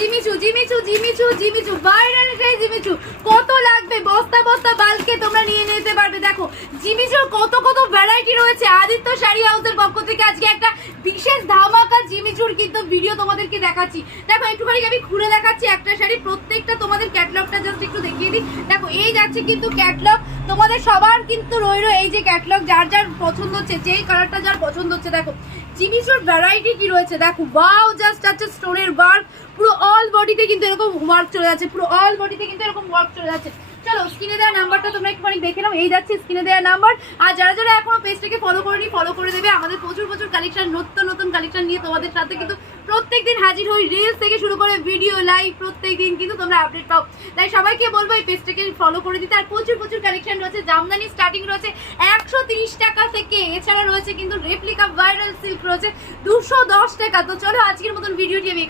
Jimmy Choo Jimmy Choo Jimmy Choo Jimmy Choo viral সেই Jimmy Choo কত লাগবে বস্তা বস্তা বালকে তোমরা নিয়ে নিতে পারবে। দেখো জিমিচুর কত কত ভ্যারাইটি রয়েছে। আদিত্য শাড়ি হাউসের পক্ষ থেকে আজকে একটা বিশেষ ধামাকা জিমিচুর কিন্তু ভিডিও তোমাদেরকে দেখাচ্ছি। দেখো একটুখানি আমি খুলে দেখাচ্ছি একটা শাড়ি, প্রত্যেকটা তোমাদের ক্যাটালগটা জাস্ট একটু দেখিয়ে দিই। দেখো এই যাচ্ছে কিন্তু ক্যাটালগ, তোমাদের সবার কিন্তু রইলো এই যে ক্যাটালগ, যার যার পছন্দ হচ্ছে, যেই কালারটা যার পছন্দ হচ্ছে। দেখো জিমিচুর ভ্যারাইটি কি রয়েছে দেখো, ওয়াও জাস্ট আছে স্টোনের ওয়ার্ক, পুরো অল বডিতে কিন্তু এরকম ওয়ার্ক চলে যাচ্ছে, পুরো অল বডিতে কিন্তু এরকম ওয়ার্ক চলে যাচ্ছে। চলো স্ক্রিনে দেওয়া নাম্বারটা তোমরা একটুখানি দেখে নাও, এই যাচ্ছে স্ক্রিনে দেওয়া নাম্বার। আর যারা যারা এখনো পেজটাকে ফলো করেনি ফলো করে দেবে। আমাদের প্রচুর প্রচুর কালেকশন, নতুন নতুন কালেকশন নিয়ে তোমাদের সাথে কিন্তু প্রত্যেকদিন হাজির হই। রিলস থেকে শুরু করে ভিডিও লাইভ প্রত্যেকদিন কিন্তু তোমরা আপডেট পাও। তাই সবাইকে বলবো এই পেজটাকে ফলো করে দিতে। আর প্রচুর প্রচুর কালেকশন রয়েছে, জামদানি স্টার্টিং রয়েছে 130 টাকা থেকে, এছাড়া রয়েছে কিন্তু রেপ্লিকা ভাইরাল সিল্ক রয়েছে 210 টাকা। তো চলো আজকের মতন ভিডিওটি আমি